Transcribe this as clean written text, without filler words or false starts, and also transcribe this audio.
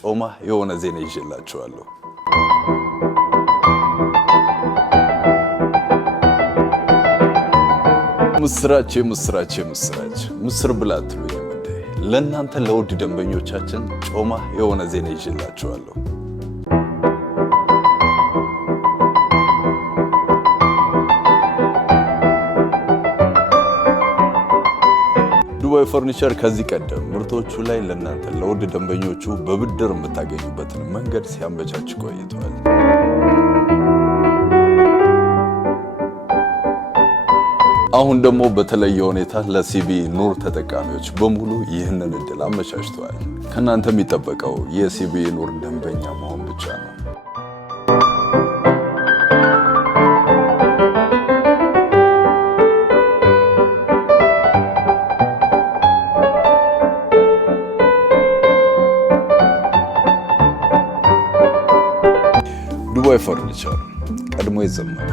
ጮማ የሆነ ዜና ይዤላችኋለሁ። ምስራች ምስር ብላ አትሉኝም እንዴ? ለእናንተ ለውድ ደንበኞቻችን ጮማ የሆነ ዜና ይዤላችኋለሁ። ዱባይ ፈርኒቸር ከዚህ ቀደም ምርቶቹ ላይ ለእናንተ ለውድ ደንበኞቹ በብድር የምታገኙበትን መንገድ ሲያመቻች ቆይቷል። አሁን ደግሞ በተለየ ሁኔታ ለሲቢኢ ኑር ተጠቃሚዎች በሙሉ ይህንን እድል አመቻችቷል። ከእናንተ የሚጠበቀው የሲቢኢ ኑር ደንበኛ መሆን ብቻ ነው። ዱባይ ፈርኒቸር ቀድሞ የዘመነ